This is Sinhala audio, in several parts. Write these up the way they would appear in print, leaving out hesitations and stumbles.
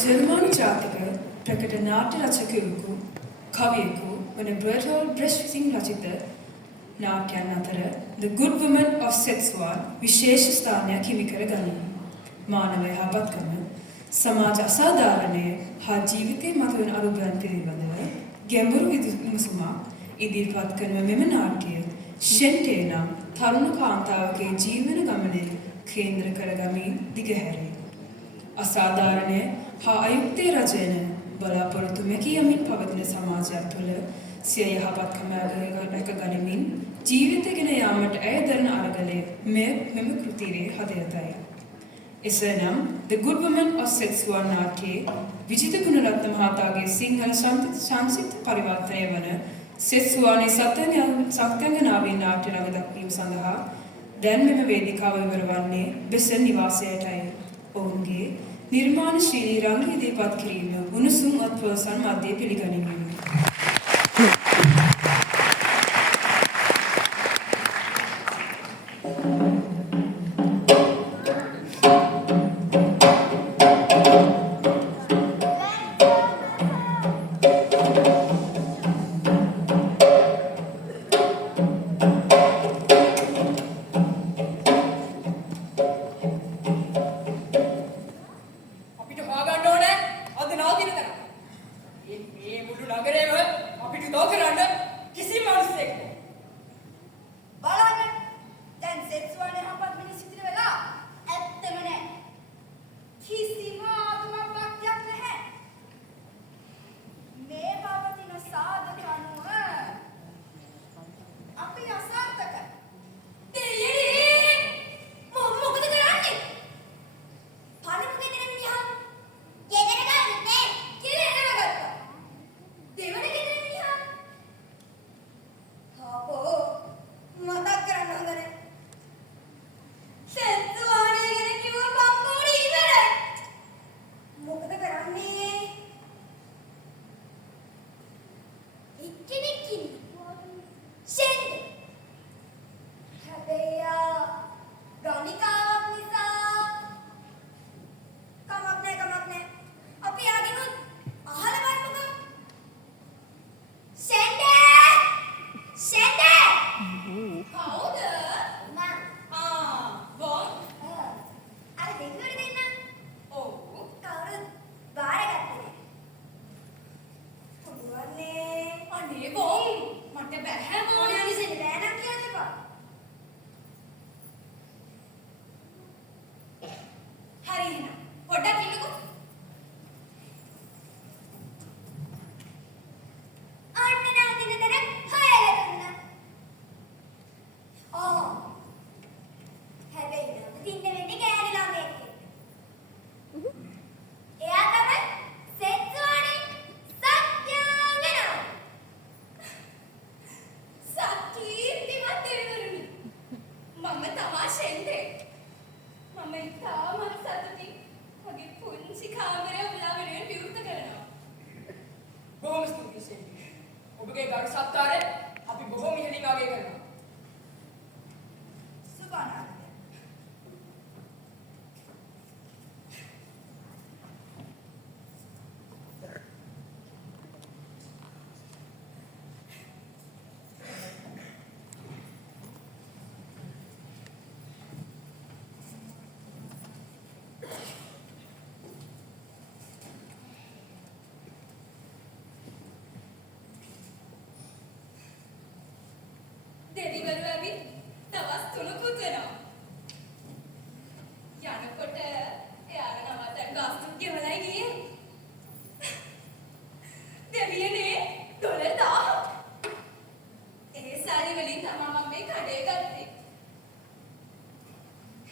ජර්මන් ජාතික ප්‍රකට නාට්‍ය රචකයෙකු කවියෙකු වන බර්ටෝල්ඩ් බ්‍රෙෂ්ට් විසින් රචිත නාට්‍යයන් අතර The Good Woman of Szechuan විශේෂ ස්ථානයක් හිමි කර ගනියි. මානව යහපත්කම, සමාජ අසාධාරණය හා ජීවිතයේ මතුවන අරුබයන් පිළිබඳව ගැඹුරු විමසුමක් ඉදිරිපත් කරන මෙම නාට්‍යය ෂෙන්ටේ නම් තරුණ කාන්තාවගේ ජීවන ගමනය කේන්ද්‍ර කරගමින් දිගහැරේ. අසාධාරණය හා අයුක්තේ රජයන බලාපොරොත්තු මැකියමින් පවතින සමාජයක් තුළ සිය යහපත්කම රැක ගනිමින් ජීවිතය ගෙන යාමට ඇය දරන අරගලය මෙම කෘතියේ හදයතයි. එසේනම් The Good Woman of Szechuan නාට්‍යයේ විජිත ගුණරත්න මහතාගේ සිංහල සංක්ෂිප්ත පරිවර්තනය වන සෙත්සුවානි සත්‍යංගනාවේ නාට්‍ය රඟ දක්වීම සඳහා දැන් මෙම වේදිකාව ඉවර වන්නේ බෙසෙල් නිවාසයටයි. ඔවුන්ගේ නිර්මාණශීලී රංග ඉදිරිපත් කිරීම උණුසුම් අත්පොසන් මැදේ පිළිගනිමින් දෙවිවරු ඇවිත් දවස් 3කුත් වෙනවා. යනකොට එයාට නවත්තන්න ගාස්තුත් ගෙවලා ගියේ. දෙවියනේ $10,000. ඒ සල්ලි වලින් තමයි මම මේ කඩේ ගත්තේ.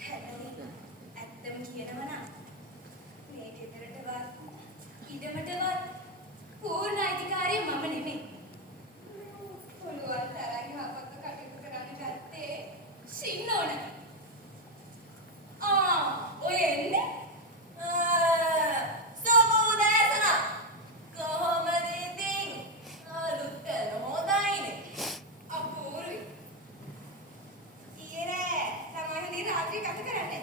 හැබැයි ඇත්තම කියනවා නම් මේ ගෙදරටවත් ඉඩමටවත් පූර්ණ අයිතිකාරිය මම නෙමෙයි. පුළුවන් තරම් යහපත් කටයුතු කරන්න ගත්තේ සින්නෝන. ඔය එන්නේ සමුදේශන කොහොමද ඉතින් අලුත් කරන හොඳයිනේ අපූර්වයි. ඊයේ තමයි රාත්‍රී කතා කරන්නේ.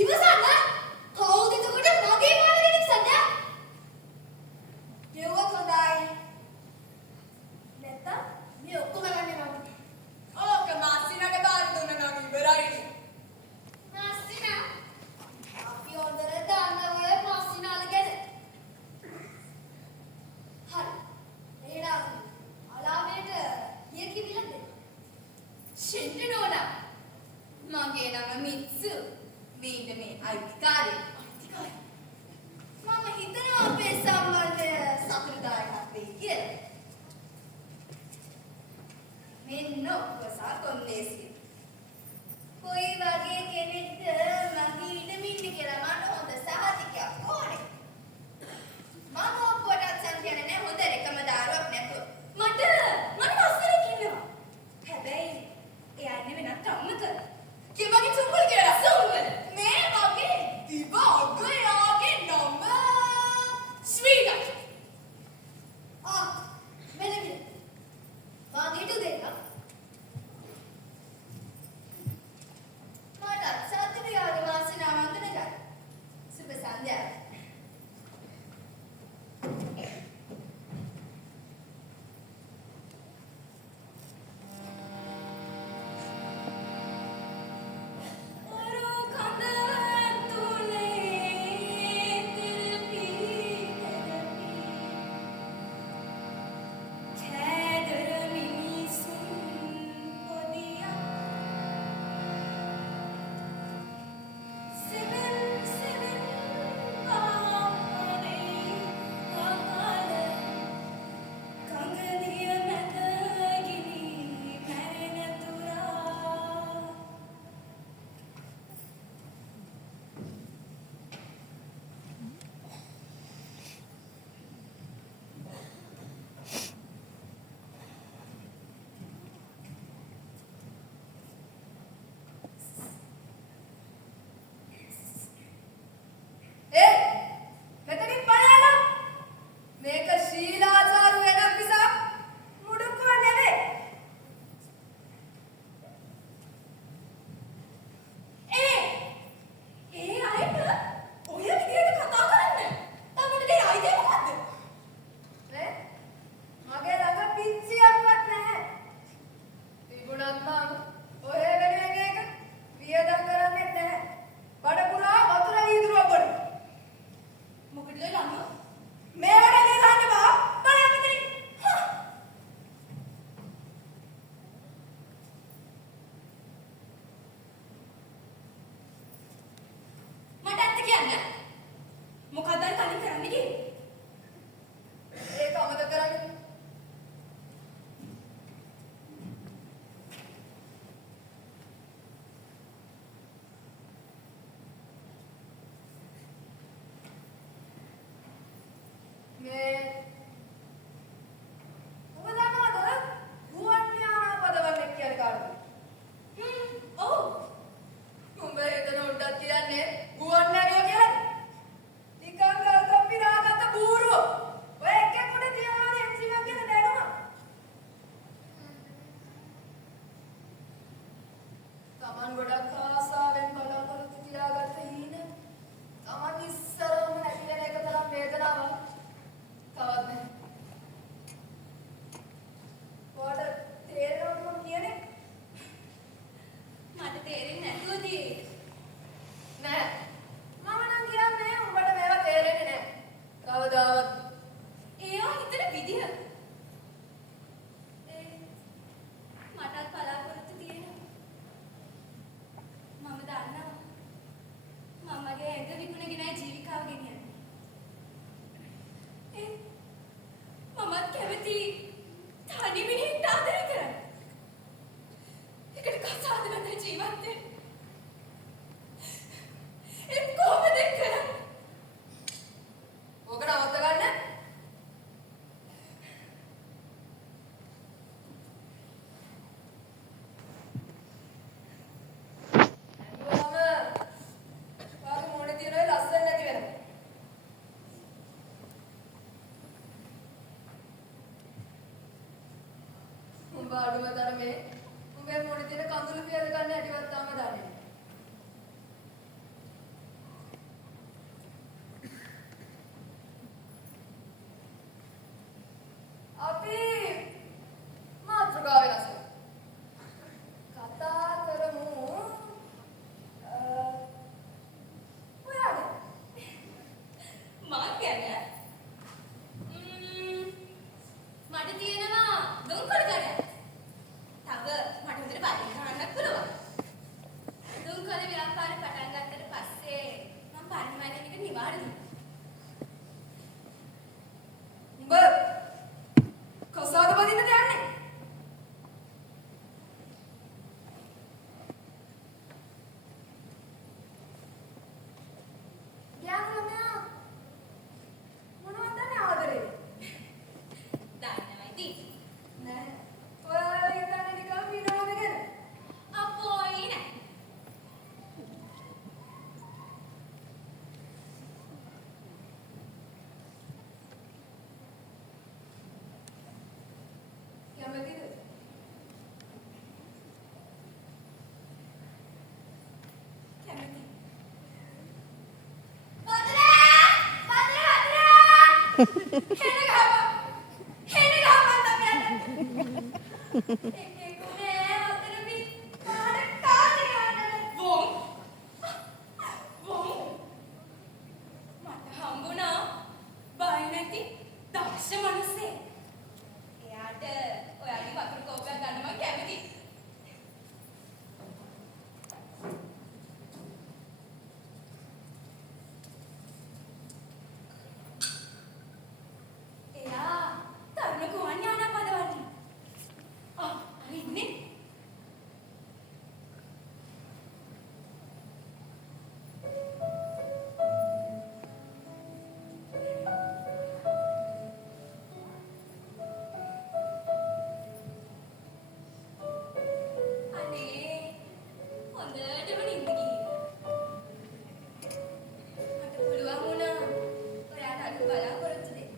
ඉවසන්න. කවුද එතකොට මගේ මාළු කෙනෙක් සද්දා? ගෙවුවත් හොඳයි. නැත්තම් මේ ඔක්කොම ගන්න මම. ඕක මාස්සිනට බාර දුන්න නම් ඉවරයි. මාස්සිනා අපි හොඳට දන්නවා ඔය මාස්සිනාල ගැන. හරි. එහෙනම් අලාමේට ඊය කිවිලා දෙන්න. ෂෙන්ඩි නෝනා. මගේ නම මිත්සු. මේ ඉන්න මේ අයිතිකාරය. මම හිතනවා අපේ සම්බන්ධය සතුටුදායකක් වෙයි කියලා. මෙන්න ඔක්කොසා කොන්දේසිය. කොයි වගේ කෙනෙක්ද මගේ ඉඩම ඉන්නේ කියලා මට හොඳ සහතිකයක් ඕනේ. මම ඔක්කොටත් සංඛ්‍යාන නැහැ හොඳ රෙකම දාරුවක් නැතුව. මට මස්සරේ කිව්වා. හැබැයි එයා ඉන්නේ වෙනත් අම්මක. කිව්වගේ සුම්බල් කියලා. සුම්බල්. මේ වගේ දිව අගයාගේ නම ස්වීඩන්. මෙන්න වාගේට දෙන්න. මට සතුටු යාගේ මාසිනා වන්දන ගන්න. සුබ සන්ධ්‍යාවක්. හෙන ගහපන් තමයි එක්කෙකුනේ ඔතන බි කාට කාගෙන වොම් මට හම්බුණා බය නැති දක්ෂ මිනිස්සෙක්. එයාට ඔයාගේ වතුර කෝපයක් ගන්න මම කැමතියි. එයා තරුණ ගුවන් යානා පදවන්නේ. හරි ඉන්නේ. අනේ හොඳටම නිින්ද ගිහින්. මට පුළුවන් වුණා ඔයාට අඩු බලාපොරොත්තු දෙන්න.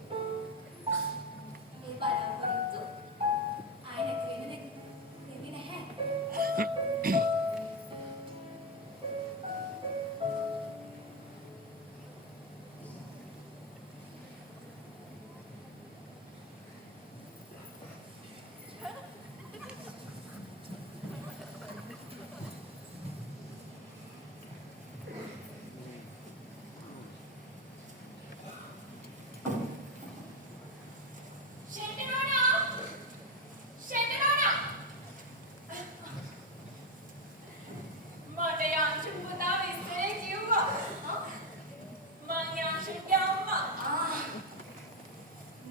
මේ බලාපොරොත්තු ආයෙ නැති වෙන්නේ නැහැ. ෂෙන්ටනෝනා මට යාන්ෂුන් පුතා විස්තරේ කිව්වා. මං යාන්ෂුන්ගේ අම්මා.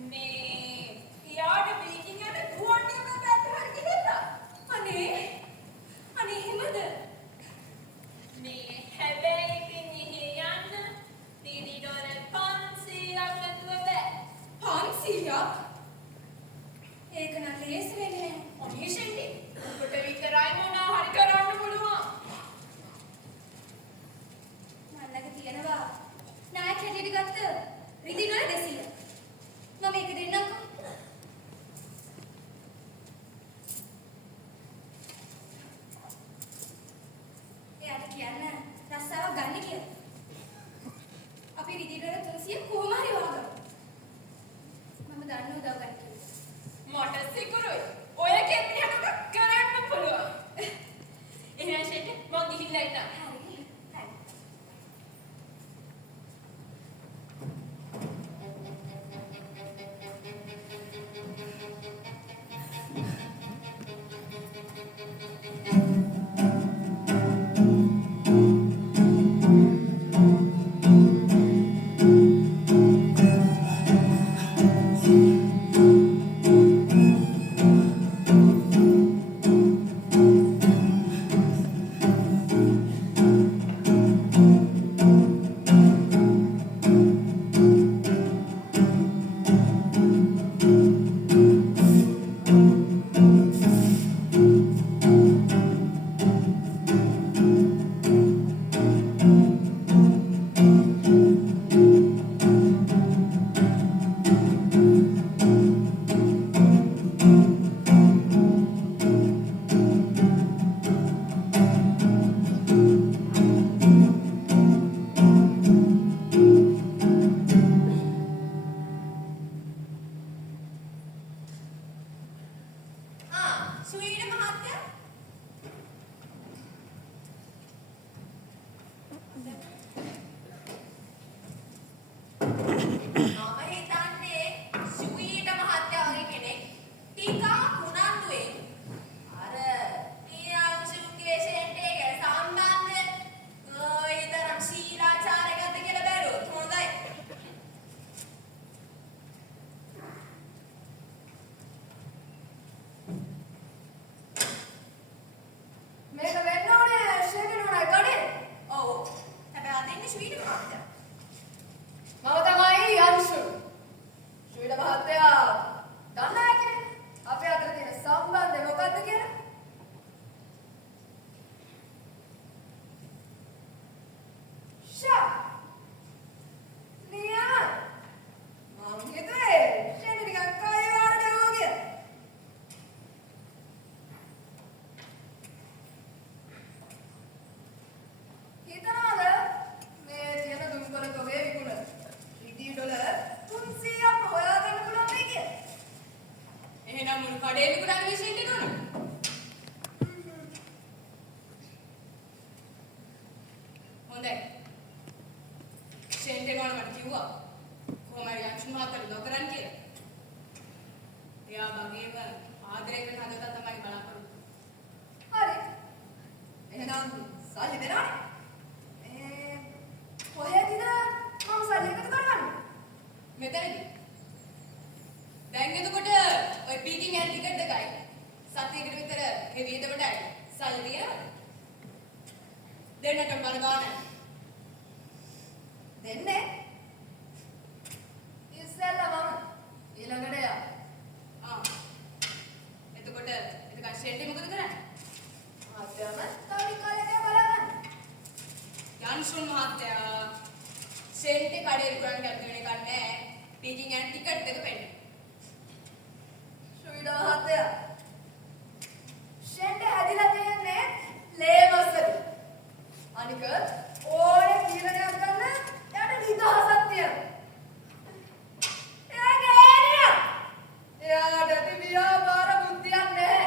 මේ යාට බීකින් යන ගුවන් යානා පැත්තට හරි ගිහිල්ලා. අනේ එහෙමද? මේ හැබැයි ඉතින් එහෙ යන්න දීදී ඩොලර් 500ක් නැතුව බෑ. 500ක්? ඒක නම් ලේසි වෙන්නේ නැහැ. අනේ ෂෙන්ටි ඔබට විතරයි මොනවා හරි කරන්න පුළුවන්. මම ළඟ තියෙනවා නායක හැටියට ගත්ත රිදී ඩොලර් 200. මම ඒක දෙන්නම්කෝ. එයාට කියන්න රස්සාවක් ගන්න කියලා. අපි රිදී ඩොලර් 300 කොහොම හරි වහගමු. මම දන්න උදව් ගන්න කියලා. මට සිකුරුයි. ඔය කෙනෙක්ට කරන්න පුළුවන්. එහෙනම් ෂෙන්ටි මං ගිහිල්ලා එන්නම්. හරි. හොඳයි. ෂෙන්ට් එනවල මට කිව්වා. කොහොම හරි යන්ෂුන් මහත්තයාට ලොක් කරන්න කියලා. එයා වගේම ආදරය කරන හදවත තමයි බලාපොරොත්තු. හරි. එහෙනම් සල්ලි දෙනවනේ. කොහෙදද මම සල්ලි එකතු කරගන්නේ? මෙතනදී. දැන් එතකොට ඔය පීකින් යන ටිකට් එකයි සතියකට විතර මේ වියදමට සල්ලි තියනවද? දෙන්නට මන ගාන. දෙන්නේ. ඉස්සෙල්ලා මම ඊළඟට යා. එතකොට ෂෙන්ටි මොකද කරන්නේ? මහත්තයාම තවි කාලයක් බලන්න. යන්ෂුන් මහත්තයා ෂෙන්ටි කඩේ විකුණන්න කැමති වෙන එකක් නැහැ. පීකින් යන ටිකට් එක පෙන්න. ශ්‍රීඩා මහත්තයා. ෂෙන්ටි හැදිලා තියෙන්නේ ලේමස්සද. අනික ඕනේ තීරණයක් ගන්න එයාට නිදහසක් තියෙනවා. එයා ගෑනියා. එයාට තිබියාපාර බුද්ධියක් නැහැ.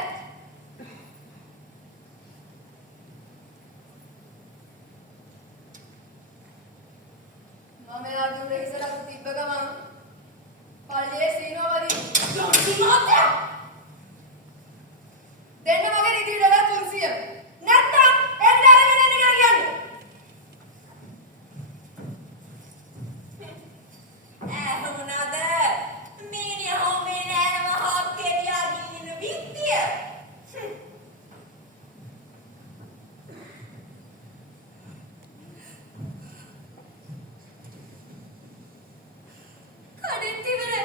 මම එයාට උඩ ඉස්සරහට තිබ්බ ගමන් පල්ලියේ සීනෝවදී ලොක්කි මහත්තයා දෙන්න මගේ නිදි ඩොලර් 300 නැත්තම් එක්ට අරගෙන එන්න කියලා කියන්නේ. මොනවාද මීනිය හොමේ නෑනම හොක්කේරියා ගින්න විත්තිය. කඩෙත් ඉවරයි.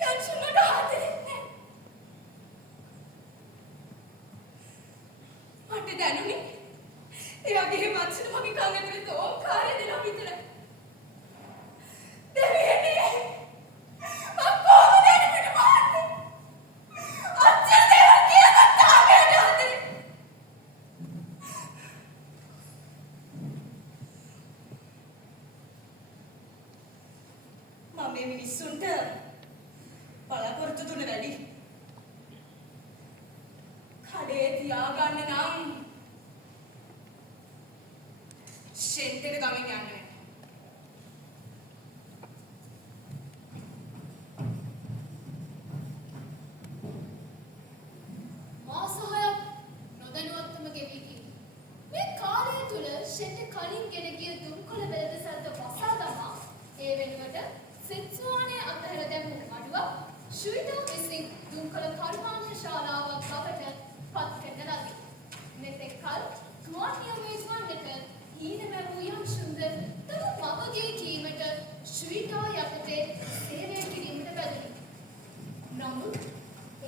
යන්ෂුන්ට හදෙන්නේ. මට දැනුනේ එයාගේ මනසට මගේ කන් ඇතුලේ තෝංකාරය දෙනවා විතරයි. දෙවියනේ මම කොහොමද එන්න පිට මාන්නේ? අච්චර දේවල් කියලා තාමයට හදන්නේ. මම මේ මිනිස්සුන්ට බලාපොරොත්තු දුන්න වැඩි. කඩේ තියාගන්න නම් ෂෙන්ට් එක ගමින් යන්න වෙනවා. මාස 6ක් නොදැනුවත්වම ගෙවී ගියේ. මේ කාලය තුල ෂෙන්ට් කලින් ගෙන ගිය දුම්කොළ වෙළඳසැලට වසා දමා ඒ වෙනුවට සිත්සුවානයේ අතහැර දැමූ අඩුවක් ශ්‍රීඩා විසින් දුම්කොළ කර්මාන්ත ශාලාවක් බවට පත් කරන ලදී. මෙතෙක් කල ගුවන් නියමයට වන්නට හීන මැවූ යන්ෂුන්ද තම මවගේ කීමට ශ්‍රීඩා යටතේ සේවය කිරීමට බැඳුණි. නමුත්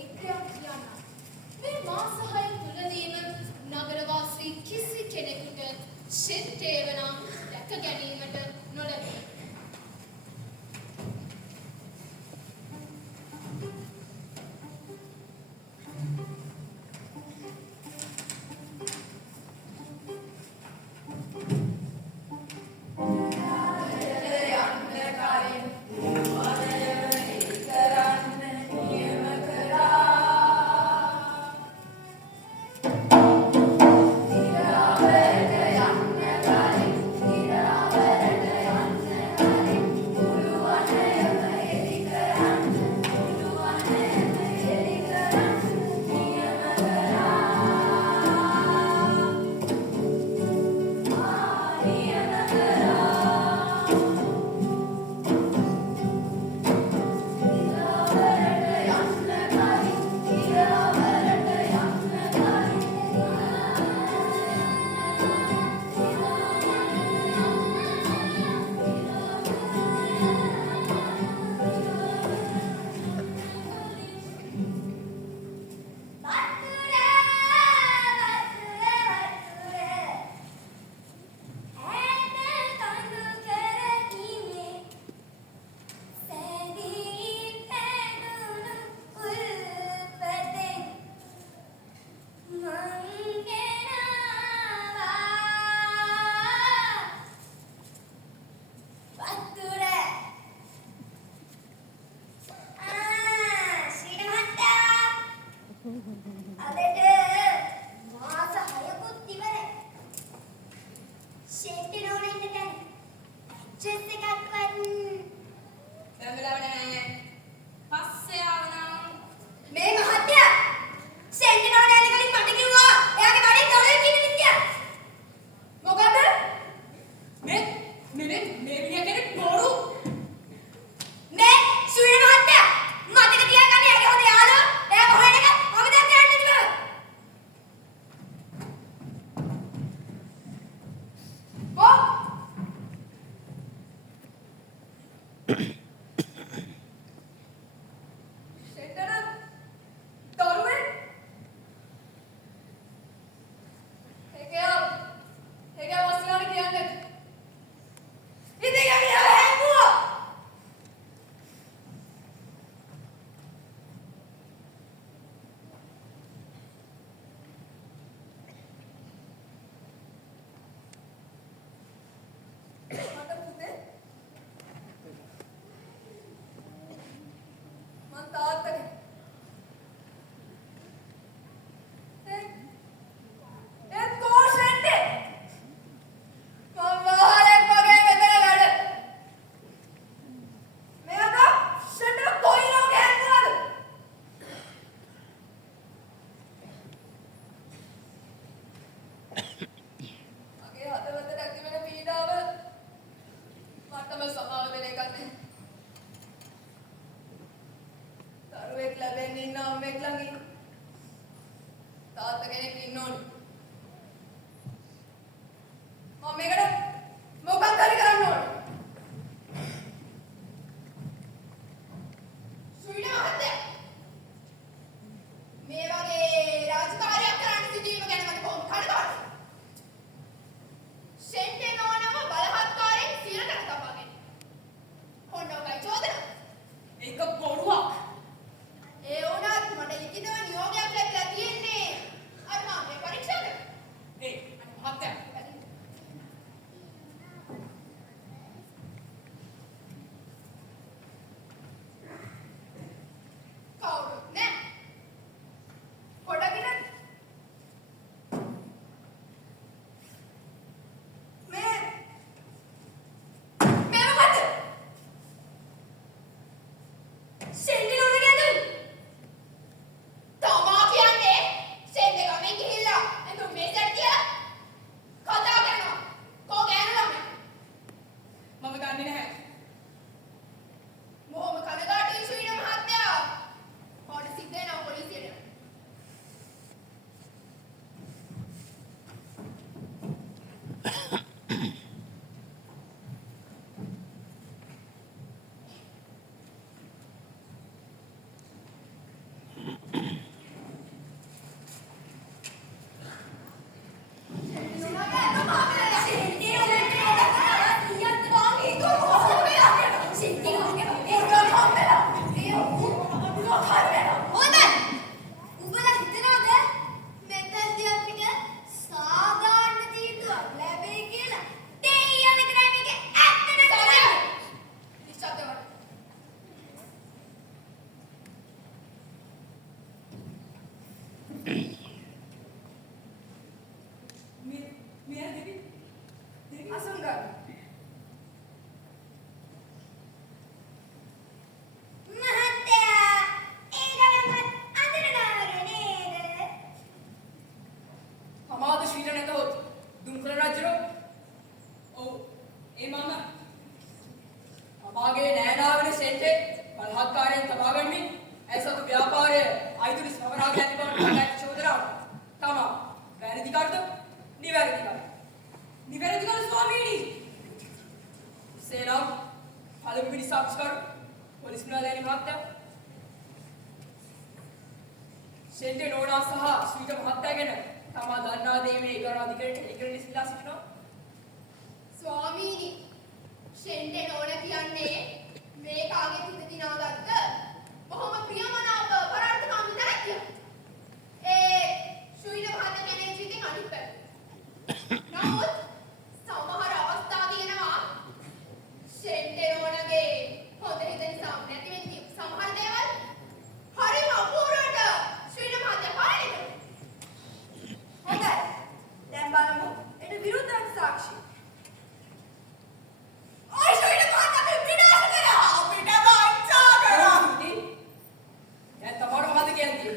එක් දෙයක් කියන්න. මේ මාස 6 තුලදීම නගරවාසී කිසි කෙනෙකුට ෂෙන්ට් ඒවනම් දැක ගැනීමට නොලැබුණි. ඉරාවරට යන්න කෙනෙක් ළඟින් තාත්තා කෙනෙක් ඉන්න ඕනේ. මම මේකට මොකක්ද හරි කරන්න ඕනේ. සුවිනා මහත්තයා මේ වගේ රාජකාරියක් කරන්න සිටීම ගැන මට බොහොම කනගාටුයි. ෂෙන්ටේ නෝනව බලහත්කාරයෙන් සිරකට තබාගෙන. හොන්නෝකයි චෝදනා. ඒක බොරුවක්. ඒ වුණත් මට ලිඛිතව නියෝගයක් ලැබිලා තියෙන්නේ. අර මම මේ පරීක්ෂා කරා. ඒ මහත්තයා කවුරුත් නෑ. කොටගෙන මේ මොකද්ද? ෂෙන්ඩි නෝන ගැන තමා කියන්නේ ෂෙන්ඩි ගමෙන් ගිහිල්ලා එතුම් මේසට කියලා කතා කරනවා. කෝ ගෑනු ළමයා. මම දන්නේ නැහැ. බොහොම කනගාටුයි සුවිනා මහත්තයා. මට සිද්ධ වෙනවා පොලිසියට යන්න. හොඳයි. උඹලා හිතනවද මෙතනදී අපිට සාධාරණ තීන්දුවක් ලැබෙයි කියලා? දෙයියෝ විතරයි මේක ඇත්ත නේද? නිශ්ශබ්ද වන්න. මේ දෙවි අසුන් ගන්න. මහත්තයා ඒ ගමන් අඳිනවද නේද? අමාද ශ්‍රීට නැතහොත් දුම්කල රජුරෝ. ඔව් ඒ මම අමාගේ නෑනාවන සෙන්ටේ බලහත්කාරයෙන් තබා ගනිමින් ඇසතු ව්‍යාපාරය අයිතුරු සමරා ගැනීම බවට චෝදනාව තමා වැරදි කරද නිවැරදි කර. නිවැරදි කර ස්වාමීනි. සේනම් පළමුවෙනි සාක්ෂිකරු පොලිස් නායක මහත්තයා ෂෙන්ටේ නෝනා සහ ශ්‍රීට මහත්තයා ගැන තමා දන්නා දේ මේ ගණ අධිකරණයට ඉගෙන ඉස්ලා සිටිනවා. ස්වාමීනි ෂෙන්ටේ නෝන කියන්නේ මේ කාගේ හිත දිනාගත්ත බොහොම ප්‍රියමනාප පරාර්ථකාමී තරකියක්. ඒ සුවිනා මහත්තයා කෙනෙක් ඉතින් අනිත් පැත්ත. නමුත් සමහර අවස්ථා තියෙනවා ෂෙන්ටේ නෝනගේ හොඳ හිත නිසා නැති වෙච්ච සමහර දේවල් හරිම අපූර්වට සුවිනා මහත්තයා පාලනය කරනවා. හොඳයි. දැන් බලමු. එට විරුද්ධ සාක්ෂි. ඔය සුවිනා මහත්තයා අපේ විනාශ කරා. අපිට වංචා කරා. දැන් තමර මොකද කියන්නේ?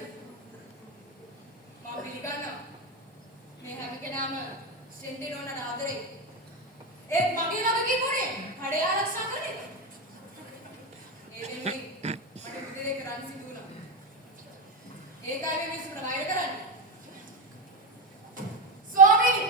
මම පිළිගන්නවා. මේ හැම කෙනාම ෂෙන්ටේ නෝනාට ආදරේ. ඒත් මගේ වගකීම උනේ කඩේ ආරක්ෂා කරන එක. ඒ වෙනුවෙන් මට විතරේ කරන්න සිදු වුණා. ඒකයි මේ මිනිස්සුන්ට වෛර කරන්නේ. ස්වාමීනි